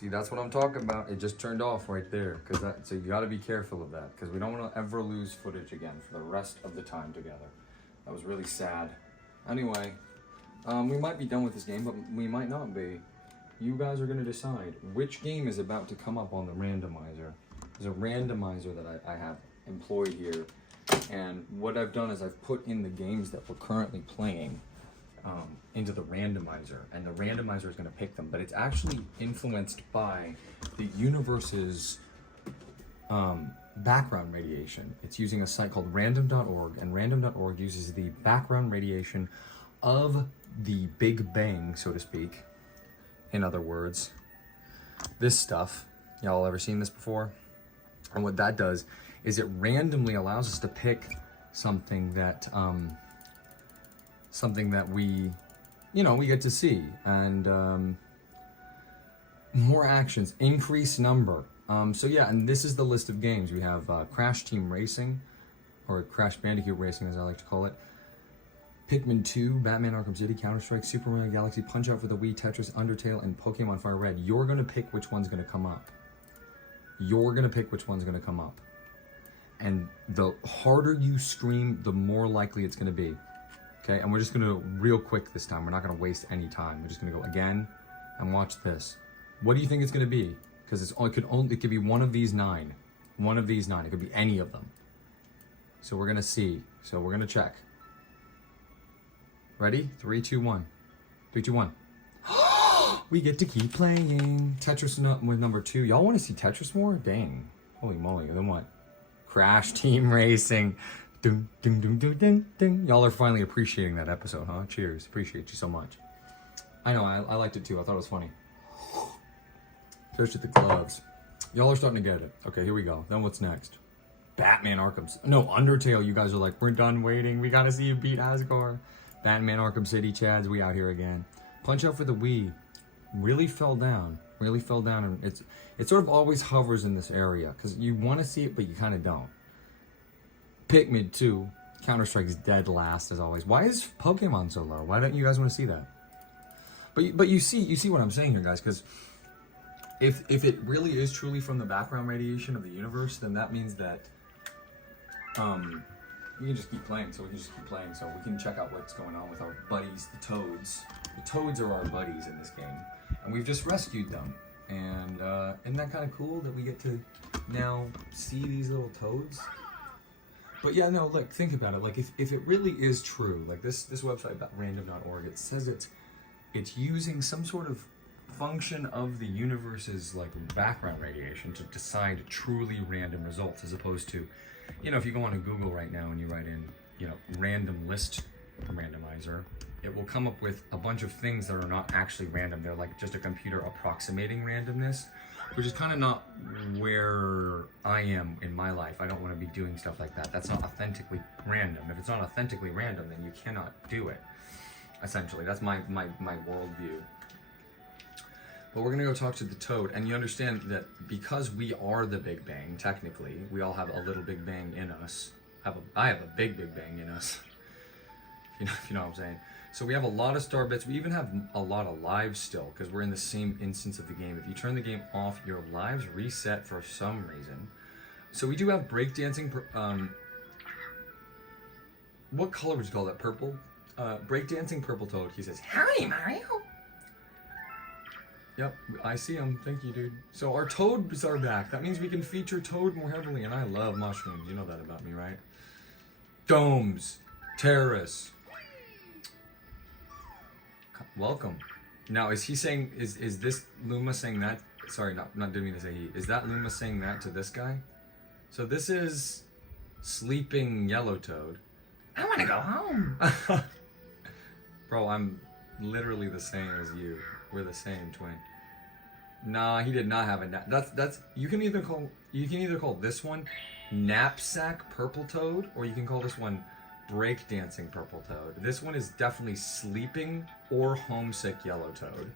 See, that's what I'm talking about. It just turned off right there. So you got to be careful of that, because we don't want to ever lose footage again for the rest of the time together. That was really sad. Anyway, we might be done with this game, but we might not be. You guys are going to decide which game is about to come up on the randomizer. There's a randomizer that I have employed here. And what I've done is I've put in the games that we're currently playing into the randomizer, and the randomizer is going to pick them, but it's actually influenced by the universe's background radiation. It's using a site called random.org, and random.org uses the background radiation of the Big Bang, so to speak. In other words, this stuff, y'all ever seen this before? And what that does is it randomly allows us to pick something that we get to see, and more actions, increase number. So yeah, and this is the list of games. We have Crash Team Racing, or Crash Bandicoot Racing as I like to call it, Pikmin 2, Batman Arkham City, Counter-Strike, Super Mario Galaxy, Punch-Out for the Wii, Tetris, Undertale, and Pokemon Fire Red. You're gonna pick which one's gonna come up. You're gonna pick which one's gonna come up. And the harder you scream, the more likely it's gonna be. Okay, and we're just gonna, real quick this time, we're not gonna waste any time. We're just gonna go again and watch this. What do you think it's gonna be? Because it could be one of these 9. One of these 9, it could be any of them. So we're gonna see, so we're gonna check. Ready? 3, 2, 1. 3, 2, 1. We get to keep playing. Tetris with number 2. Y'all wanna see Tetris more? Dang, holy moly, then what? Crash Team Racing. Ding, ding, ding, ding, ding, ding. Y'all are finally appreciating that episode, huh? Cheers. Appreciate you so much. I know, I liked it too. I thought it was funny. Cheers to the gloves. Y'all are starting to get it. Okay, here we go. Then what's next? Batman Arkham... No, Undertale. You guys are like, we're done waiting. We gotta see you beat Asgore. Batman Arkham City, Chads. We out here again. Punch Out for the Wii. Really fell down. Really fell down. And it sort of always hovers in this area, because you want to see it, but you kind of don't. Pikmin 2, Counter-Strike's dead last as always. Why is Pokemon so low? Why don't you guys want to see that? But you see what I'm saying here, guys, because if it really is truly from the background radiation of the universe, then that means that we can just keep playing. So we can just keep playing. So we can check out what's going on with our buddies, the Toads. The Toads are our buddies in this game, and we've just rescued them. And isn't that kind of cool that we get to now see these little toads? But yeah, no, like, think about it. Like, if it really is true, like this website, random.org, it says it's using some sort of function of the universe's, like, background radiation to decide truly random results, as opposed to, if you go on to Google right now and you write in, random list randomizer, it will come up with a bunch of things that are not actually random. They're like just a computer approximating randomness, which is kind of not where I am in my life. I don't want to be doing stuff like that. That's not authentically random. If it's not authentically random, then you cannot do it. Essentially, that's my worldview. But we're gonna go talk to the Toad, and you understand that because we are the Big Bang, technically, we all have a little Big Bang in us. I have a big Bang in us. If you know what I'm saying. So we have a lot of star bits. We even have a lot of lives still, because we're in the same instance of the game. If you turn the game off, your lives reset for some reason. So we do have breakdancing. What color would you call that? Purple? Breakdancing Purple Toad. He says, "Howdy, Mario." Yep, I see him. Thank you, dude. So our Toads are back. That means we can feature Toad more heavily, and I love mushrooms. You know that about me, right? Domes. Terrace. Welcome. Now, is he saying, is this Luma saying that? Sorry, not didn't mean to say he. Is that Luma saying that to this guy? So this is sleeping Yellow Toad. I want to go home. Bro, I'm literally the same as you. We're the same twin. Nah, he did not have a nap. That's you can either call this one Knapsack Purple Toad, or you can call this one Breakdancing Purple Toad. This one is definitely Sleeping or Homesick Yellow Toad.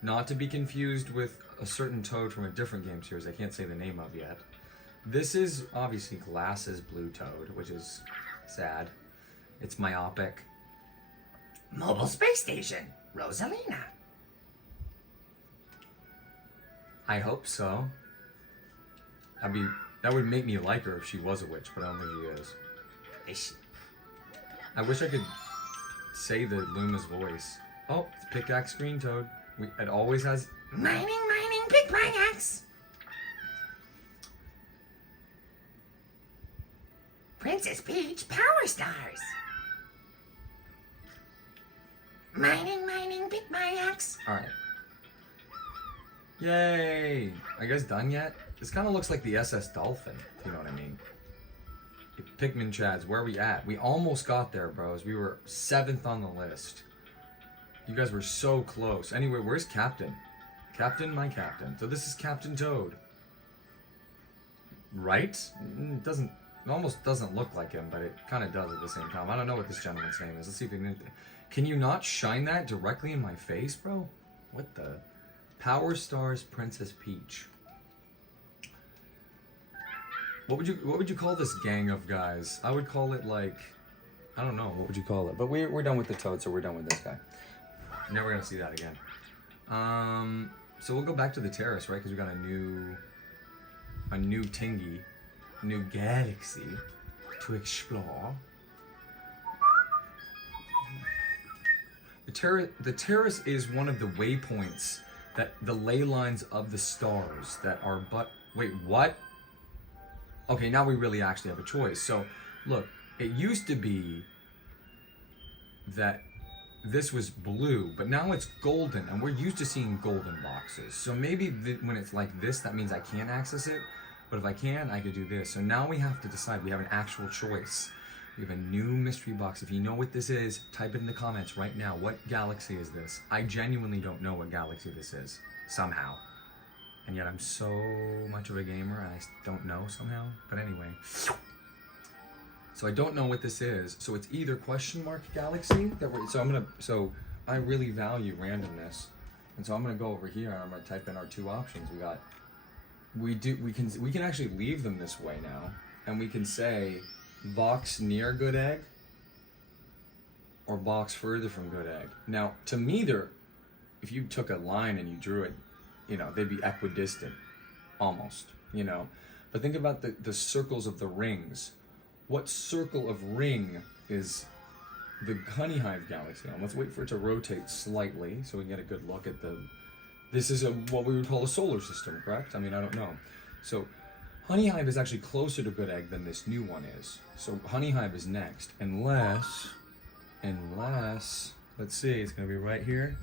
Not to be confused with a certain Toad from a different game series I can't say the name of yet. This is obviously Glasses Blue Toad, which is sad. It's myopic. Mobile Space Station, Rosalina. I hope so. That would make me like her if she was a witch, but I don't think she is. I wish I could say the Luma's voice. Oh, it's Pickaxe Green Toad. It always has mining, pick my axe. Princess Peach, Power Stars. Mining, pick my axe. All right. Yay! Are you guys done yet? This kind of looks like the SS Dolphin, if you know what I mean. Pikmin Chads, where are we at? We almost got there, bros. We were 7th on the list. You guys were so close. Anyway, where's Captain? Captain, my captain. So this is Captain Toad. Right? It almost doesn't look like him, but it kind of does at the same time. I don't know what this gentleman's name is. Let's see if we can you not shine that directly in my face, bro? What the? Power Stars Princess Peach. What would you call this gang of guys? I would call it like, I don't know, what would you call it? But we're done with the Toad, so we're done with this guy. Never gonna see that again. So we'll go back to the terrace, right? Because we got a new Tingy, new galaxy to explore. The terrace is one of the waypoints that the ley lines of the stars that are wait, what? Okay, now we really actually have a choice. So, look, it used to be that this was blue, but now it's golden, and we're used to seeing golden boxes. So maybe when it's like this, that means I can't access it, but if I can, I could do this. So now we have to decide. We have an actual choice. We have a new mystery box. If you know what this is, type it in the comments right now. What galaxy is this? I genuinely don't know what galaxy this is, somehow. And yet I'm so much of a gamer and I don't know somehow. But anyway. So I don't know what this is. So it's either question mark galaxy so I really value randomness. And so I'm gonna go over here and I'm gonna type in our two options. We can actually leave them this way now. And we can say box near Good Egg or box further from Good Egg. Now to me if you took a line and you drew it, they'd be equidistant, almost, But think about the circles of the rings. What circle of ring is the Honey Hive galaxy on? Let's wait for it to rotate slightly so we can get a good look at this is what we would call a solar system, correct? I mean, I don't know. So Honey Hive is actually closer to Good Egg than this new one is. So Honey Hive is next, unless, let's see, it's gonna be right here.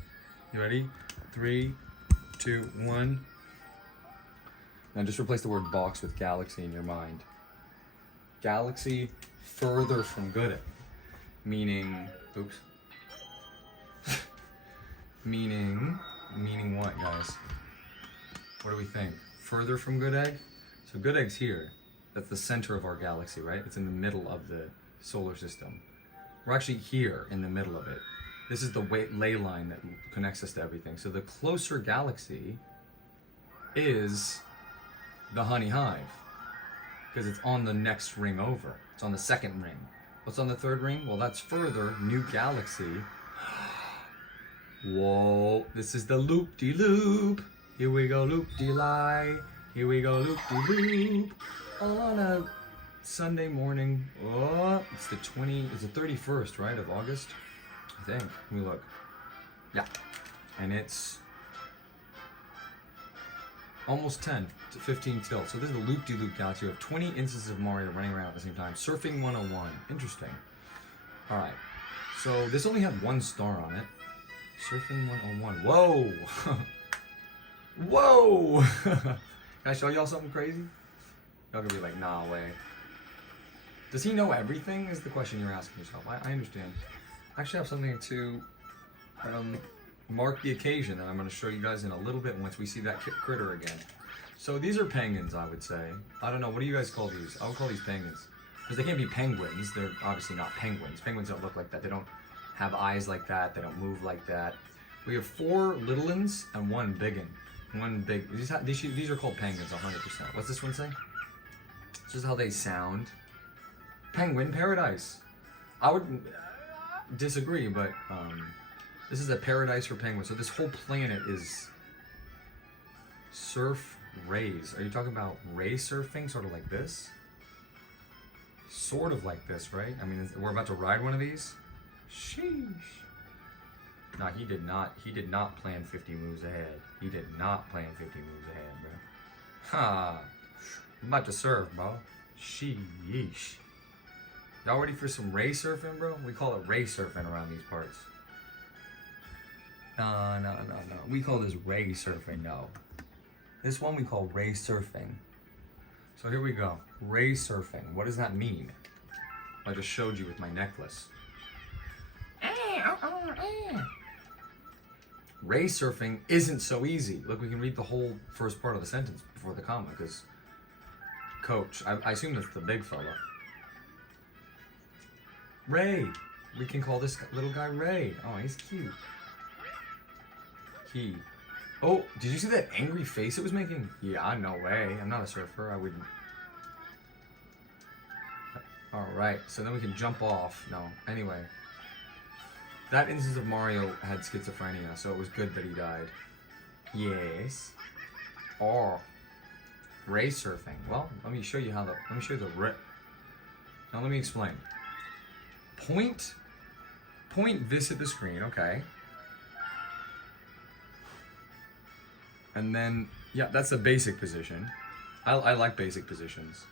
You ready? 3, 2, 1. Now just replace the word box with galaxy in your mind. Galaxy further from Good Egg. Meaning what, guys? What do we think? Further from Good Egg? So Good Egg's here. That's the center of our galaxy, right? It's in the middle of the solar system. We're actually here in the middle of it. This is the ley line that connects us to everything. So the closer galaxy is the Honey Hive, because it's on the next ring over. It's on the second ring. What's on the third ring? Well, that's further, new galaxy. Whoa, this is the loop-de-loop. Here we go, loop-de-lie. Here we go, loop-de-loop. On a Sunday morning. Oh, it's the 31st, right, of August? I think. Let me look. Yeah. And it's almost 10 to 15 till. So this is the loop-de-loop galaxy. We have 20 instances of Mario running around at the same time. Surfing 101. Interesting. Alright. So this only had 1 star on it. Surfing 101. Whoa! Whoa! Can I show y'all something crazy? Y'all gonna be like, nah, way. Does he know everything? Is the question you're asking yourself. I understand. I actually have something to mark the occasion that I'm going to show you guys in a little bit once we see that critter again. So these are penguins, I would say. I don't know, what do you guys call these? I would call these penguins. Because they can't be penguins, they're obviously not penguins. Penguins don't look like that, they don't have eyes like that, they don't move like that. We have 4 little ones and 1 big one. 1 big, these are called penguins 100%. What's this one say? It's just how they sound. Penguin paradise. I would disagree, but this is a paradise for penguins. So this whole planet is Surf rays. Are you talking about ray surfing, sort of like this? Sort of like this, right? I mean, we're about to ride one of these. Sheesh. No, he did not. He did not plan 50 moves ahead. He did not plan 50 moves ahead, bro. Ha! I'm about to surf, bro. Sheesh. Y'all ready for some ray surfing, bro? We call it ray surfing around these parts. No. We call this ray surfing, no. This one we call ray surfing. So here we go. Ray surfing. What does that mean? I just showed you with my necklace. Ray surfing isn't so easy. Look, we can read the whole first part of the sentence before the comma, because Coach, I assume that's the big fella. Ray. We can call this little guy Ray. Oh, he's cute. He. Oh, did you see that angry face it was making? Yeah, no way. I'm not a surfer. I wouldn't. Alright, so then we can jump off. No, anyway. That instance of Mario had schizophrenia, so it was good that he died. Yes. Oh. Ray surfing. Well, let me show you how let me show you the Now let me explain. Point this at the screen, okay. And then, yeah, that's the basic position. I like basic positions.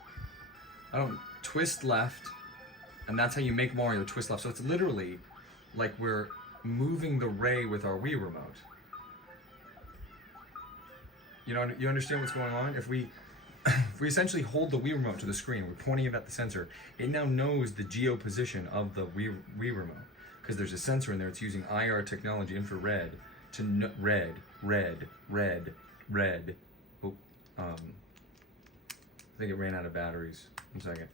I don't twist left, and that's how you make Mario twist left. So it's literally like we're moving the ray with our Wii remote. You know, you understand what's going on? If we essentially hold the Wii remote to the screen, we're pointing it at the sensor, it now knows the geo position of the Wii remote. Because there's a sensor in there, it's using IR technology, infrared, to red. Oh, I think it ran out of batteries. 1 second.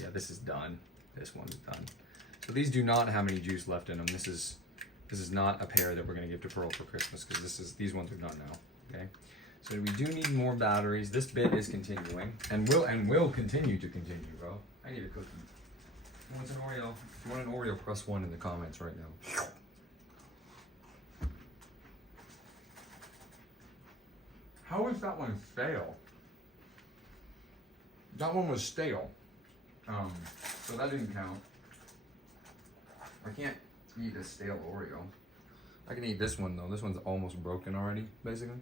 Yeah, this is done. This one's done. So these do not have any juice left in them. This is not a pair that we're gonna give to Pearl for Christmas, because these ones are done now. Okay. So we do need more batteries. This bit is continuing, and will continue to continue, bro. I need a cookie. Who wants an Oreo? If you want an Oreo, press 1 in the comments right now. How is that one stale? That one was stale. So that didn't count. I can't eat a stale Oreo. I can eat this one though. This one's almost broken already, basically.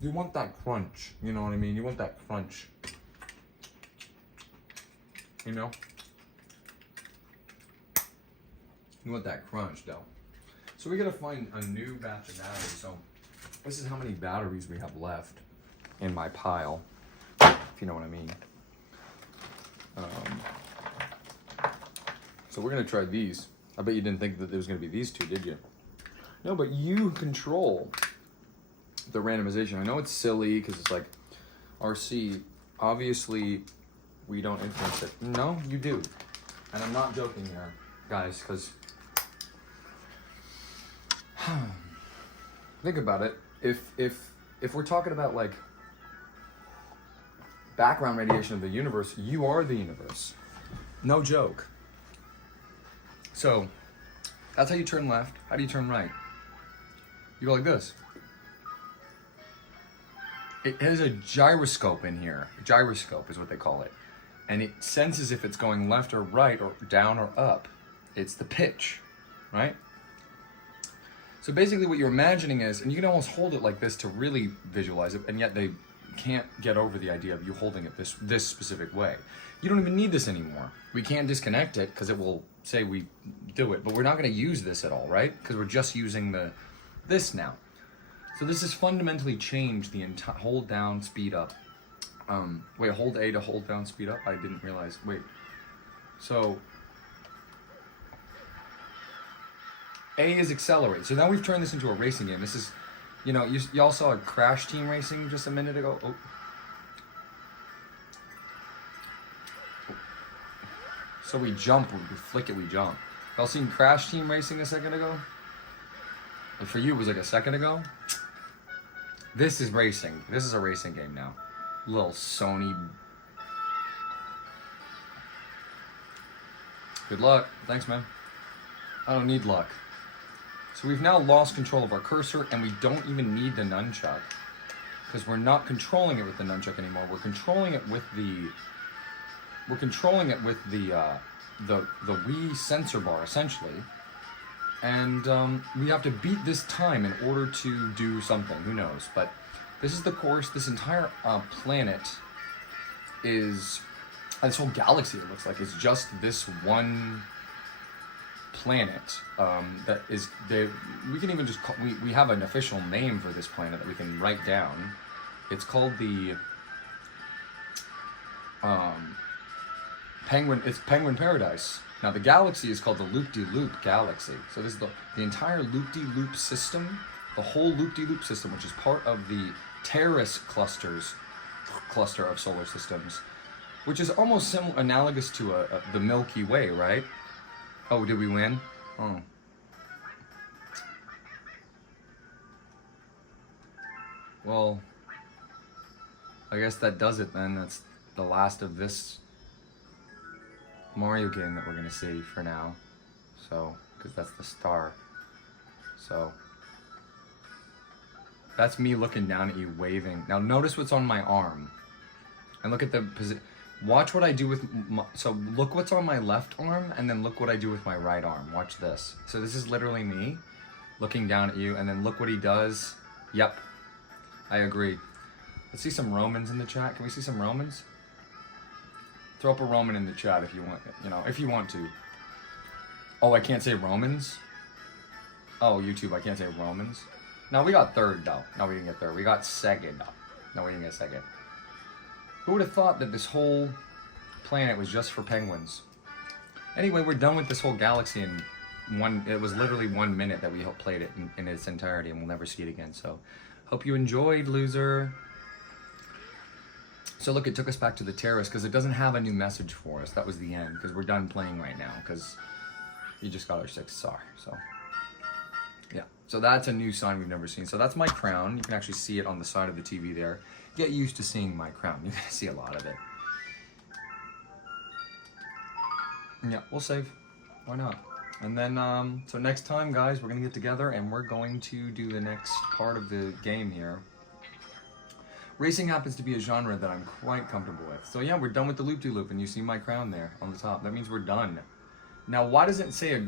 You want that crunch, you know what I mean? You want that crunch. You know? You want that crunch though. So we gotta find a new batch of batteries. So this is how many batteries we have left in my pile, if you know what I mean. So we're gonna try these. I bet you didn't think that there was gonna be these two, did you? No, but you control the randomization. I know it's silly because it's like RC. Obviously, we don't influence it. No, you do. And I'm not joking here, guys, because think about it. If we're talking about like background radiation of the universe, you are the universe. No joke. So that's how you turn left. How do you turn right? You go like this. It has a gyroscope in here. A gyroscope is what they call it. And it senses if it's going left or right or down or up. It's the pitch, right? So basically what you're imagining is, and you can almost hold it like this to really visualize it, and yet they can't get over the idea of you holding it this specific way. You don't even need this anymore. We can't disconnect it because it will say we do it, but we're not going to use this at all, right? Because we're just using this now. So this has fundamentally changed the entire hold down, speed up. Wait, hold A to hold down, speed up? I didn't realize. Wait. So A is accelerate. So now we've turned this into a racing game. This is, you know, y'all saw a Crash Team Racing just a minute ago. Oh. So we jump, we flick it, we jump. Y'all seen Crash Team Racing a second ago? But for you, it was like a second ago. This is racing. This is a racing game now. Little Sony. Good luck. Thanks, man. I don't need luck. So we've now lost control of our cursor, and we don't even need the nunchuck, because we're not controlling it with the nunchuck anymore. We're controlling it with the the Wii sensor bar, essentially. And we have to beat this time in order to do something. Who knows? But this is the course. This entire planet is, this whole galaxy, it looks like, is just this one planet that is, we can even just call, we have an official name for this planet that we can write down. It's called the Penguin Paradise. Now the galaxy is called the Loop-de-Loop Galaxy. So this is the entire Loop-de-Loop system, the whole Loop-de-Loop system, which is part of the Terrace cluster of solar systems, which is almost analogous to the Milky Way, right? Oh, did we win? Oh. Well, I guess that does it then. That's the last of this Mario game that we're gonna see for now. So, because that's the star. So, that's me looking down at you, waving. Now notice what's on my arm. And look at the position. Watch what I do with so look what's on my left arm, and then look what I do with my right arm. Watch this. So this is literally me looking down at you, and then look what he does. Yep, I agree. Let's see some Romans in the chat. Can we see some Romans? Throw up a Roman in the chat if you want, if you want to. Oh, I can't say Romans? Oh, YouTube, I can't say Romans? No, we got third, though. No, we didn't get third. We got second. No, we didn't get second. Who would have thought that this whole planet was just for penguins? Anyway, we're done with this whole galaxy in it was literally 1 minute that we played it in its entirety, and we'll never see it again. So, hope you enjoyed, loser. So look, it took us back to the terrace because it doesn't have a new message for us. That was the end, because we're done playing right now, because you just got our 6th star. So, yeah. So that's a new sign we've never seen. So that's my crown. You can actually see it on the side of the TV there. Get used to seeing my crown. You're gonna see a lot of it. Yeah, we'll save. Why not? And then, so next time, guys, we're gonna get together and we're going to do the next part of the game here. Racing happens to be a genre that I'm quite comfortable with. So yeah, we're done with the loop-de-loop, and you see my crown there on the top. That means we're done. Now, why does it say a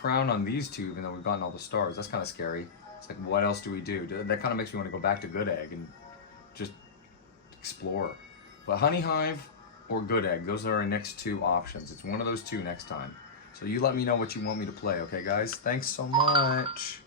crown on these two, even though we've gotten all the stars? That's kind of scary. It's like, what else do we do? That kind of makes me want to go back to Good Egg and just explore. But Honey Hive or Good Egg, those are our next 2 options. It's one of those 2 next time. So you let me know what you want me to play, okay, guys? Thanks so much.